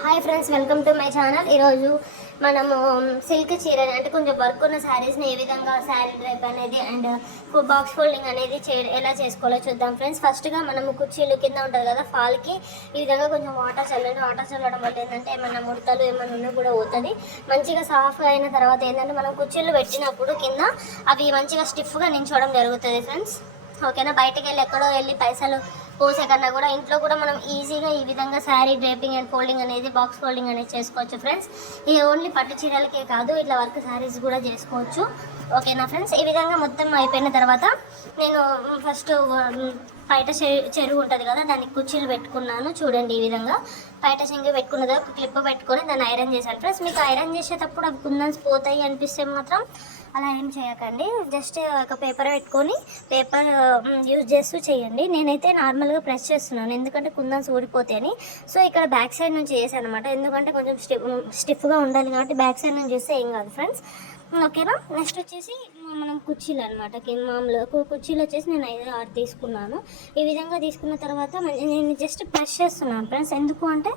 Hi friends welcome to my channel ఈరోజు మనము silk చీరని అంటే కొంచెం వర్క్ ఉన్న శారీస్ని ఏ విధంగా శారీ డ్రైప్ అనేది అండ్ బాక్స్ ఫోల్డింగ్ అనేది చే ఎలా చేసుకోవాలో చూద్దాం ఫ్రెండ్స్ ఫస్ట్గా మనము కుర్చీలు కింద ఉంటుంది కదా ఫాల్కి ఈ విధంగా కొంచెం వాటర్ చల్లండి వాటర్ చల్లడం వల్ల ఏంటంటే ఏమైనా ముడతలు ఏమైనా ఉన్నా కూడా పోతుంది మంచిగా సాఫ్ట్గా అయిన తర్వాత ఏంటంటే మనం కుర్చీలు పెట్టినప్పుడు కింద అవి మంచిగా స్టిఫ్గా నించోవడం జరుగుతుంది ఫ్రెండ్స్ ఓకేనా బయటకు వెళ్ళి ఎక్కడో వెళ్ళి పైసలు పోసే కన్నా కూడా ఇంట్లో కూడా మనం ఈజీగా ఈ విధంగా శారీ డ్రేపింగ్ అండ్ ఫోల్డింగ్ అనేది బాక్స్ ఫోల్డింగ్ అనేది చేసుకోవచ్చు ఫ్రెండ్స్ ఇది ఓన్లీ పట్టు చీరలకే కాదు ఇట్లా వర్క్ శారీస్ కూడా చేసుకోవచ్చు. ఓకేనా ఫ్రెండ్స్ ఈ విధంగా మొత్తం అయిపోయిన తర్వాత నేను ఫస్ట్ బయట చె- చెరువు ఉంటుంది కదా దానికి కుర్చీలు పెట్టుకున్నాను చూడండి ఈ విధంగా. బయట చెంగి పెట్టుకున్న తర్వాత క్లిప్ పెట్టుకొని దాన్ని ఐరన్ చేశాను. ఫ్రెండ్స్ మీకు ఐరన్ చేసేటప్పుడు అవి కుందన్స్ పోతాయి అనిపిస్తే మాత్రం అలా ఏం చేయకండి. జస్ట్ ఒక పేపర్ పెట్టుకొని పేపర్ యూజ్ చేస్తూ చేయండి. నేనైతే నార్మల్గా ప్రెస్ చేస్తున్నాను ఎందుకంటే కుందన్స్ ఊడిపోతాయని. సో ఇక్కడ బ్యాక్ సైడ్ నుంచి చేశాను అనమాట ఎందుకంటే కొంచెం స్టిఫ్ స్టిఫ్గా ఉండాలి కాబట్టి బ్యాక్ సైడ్ నుంచి చేస్తే ఏం కాదు ఫ్రెండ్స్. ఓకేనా? నెక్స్ట్ వచ్చేసి మనం కుర్చీలు అనమాట మామూలు కుర్చీలు వచ్చేసి నేను ఐదు ఆరు తీసుకున్నాను. ఈ విధంగా తీసుకున్న తర్వాత నేను జస్ట్ ప్రెస్ చేస్తున్నాను ఫ్రెండ్స్ ఎందుకు అంటే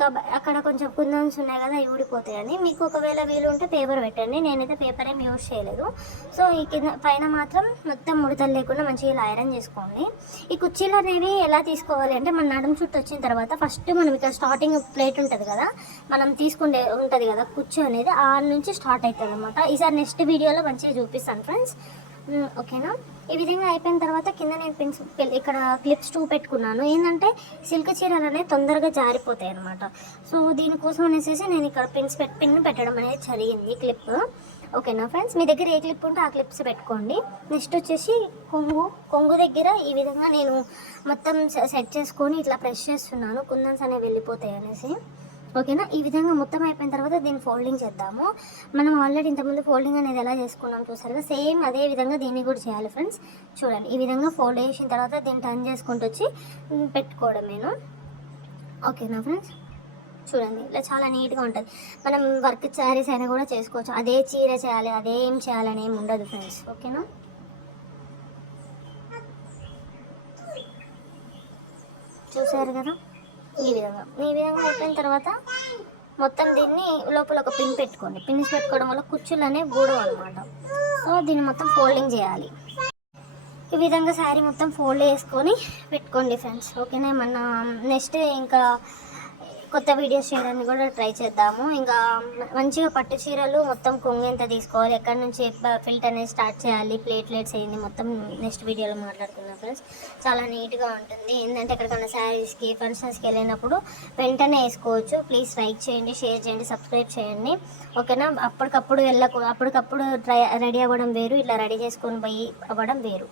కబ- అక్కడ కొంచెం కుందన్స్ ఉన్నాయి కదా అవి ఊడిపోతాయని. మీకు ఒకవేళ వీలు ఉంటే పేపర్ పెట్టండి. నేనైతే పేపర్ ఏం యూజ్ చేయలేదు. సో ఈ కింద పైన మాత్రం మొత్తం ముడతలు లేకుండా మంచిగా ఇలా ఐరన్ చేసుకోండి. ఈ కుర్చీలు అనేవి ఎలా తీసుకోవాలి అంటే మన నడుము చుట్టూ వచ్చిన తర్వాత ఫస్ట్ మనం ఇక్కడ స్టార్టింగ్ ప్లేట్ ఉంటుంది కదా మనం తీసుకుండే ఉంటుంది కదా కుర్చీ అనేది ఆ నుంచి స్టార్ట్ అవుతుంది అనమాట ఈసారి నెక్స్ట్ వీడియోలో మంచిగా చూపిస్తాను ఫ్రెండ్స్ ఓకేనా ఈ విధంగా అయిపోయిన తర్వాత కింద నేను పిన్స్ ఇక్కడ క్లిప్స్ టూ పెట్టుకున్నాను ఏంటంటే సిల్క్ చీరలు అనేవి తొందరగా జారిపోతాయి అనమాట సో దీనికోసం అనేసి నేను ఇక్కడ పిన్స్ పెట్ పిన్ పెట్టడం అనేది జరిగింది క్లిప్ ఓకేనా ఫ్రెండ్స్ మీ దగ్గర ఏ క్లిప్ ఉంటే ఆ క్లిప్స్ పెట్టుకోండి. నెక్స్ట్ వచ్చేసి కొంగు కొంగు దగ్గర ఈ విధంగా నేను మొత్తం సె- సెట్ చేసుకొని ఇట్లా ప్రెస్ చేస్తున్నాను. కుందన్స్ అనేవి వెళ్ళిపోతాయి అనేసి. ఓకేనా? ఈ విధంగా మొత్తం అయిపోయిన తర్వాత దీన్ని ఫోల్డింగ్ చేద్దాము. మనం ఆల్రెడీ ఇంతకుముందు ఫోల్డింగ్ అనేది ఎలా చేసుకున్నాం చూసారుగా సేమ్ అదే విధంగా దీన్ని కూడా చేయాలి ఫ్రెండ్స్. చూడండి ఈ విధంగా ఫోల్డ్ చేసిన తర్వాత దీన్ని టర్న్ చేసుకుంటూ వచ్చి పెట్టుకోవడం నేను ఓకేనా ఫ్రెండ్స్? చూడండి ఇలా చాలా నీట్గా ఉంటుంది. మనం వర్క్ శారీస్ అయినా కూడా చేసుకోవచ్చు. అదే చీర చేయాలి అదే ఏం చేయాలని ఏం ఉండదు ఫ్రెండ్స్. ఓకేనా? చూసారు కదా? ఈ విధంగా. ఈ విధంగా అయిపోయిన తర్వాత మొత్తం దీన్ని లోపల ఒక పిన్ పెట్టుకోండి. పిన్స్ పెట్టుకోవడం వల్ల కుర్చీలు అనేవి గూడవు అనమాట సో దీన్ని మొత్తం ఫోల్డింగ్ చేయాలి. ఈ విధంగా శారీ మొత్తం ఫోల్డ్ చేసుకొని పెట్టుకోండి ఫ్రెండ్స్ ఓకేనా మన నెక్స్ట్ ఇంకా కొత్త వీడియోస్ చేయడానికి కూడా ట్రై చేద్దాము. ఇంకా మంచిగా పట్టు చీరలు మొత్తం కొంగు ఎంత తీసుకోవాలి ఎక్కడి నుంచి ఫిల్ట్ అనేది స్టార్ట్ చేయాలి ప్లేట్లెట్స్ అయింది మొత్తం నెక్స్ట్ వీడియోలో మాట్లాడుకున్నాం ఫ్రెండ్స్. చాలా నీట్గా ఉంటుంది. ఏంటంటే ఎక్కడికైనా శారీస్కి ఫంక్షన్స్కి వెళ్ళినప్పుడు వెంటనే వేసుకోవచ్చు. ప్లీజ్ లైక్ చేయండి షేర్ చేయండి సబ్స్క్రైబ్ చేయండి. ఓకేనా? అప్పటికప్పుడు వెళ్ళకు అప్పటికప్పుడు ట్రై రెడీ అవ్వడం వేరు ఇట్లా రెడీ చేసుకొని పోయి అవ్వడం వేరు.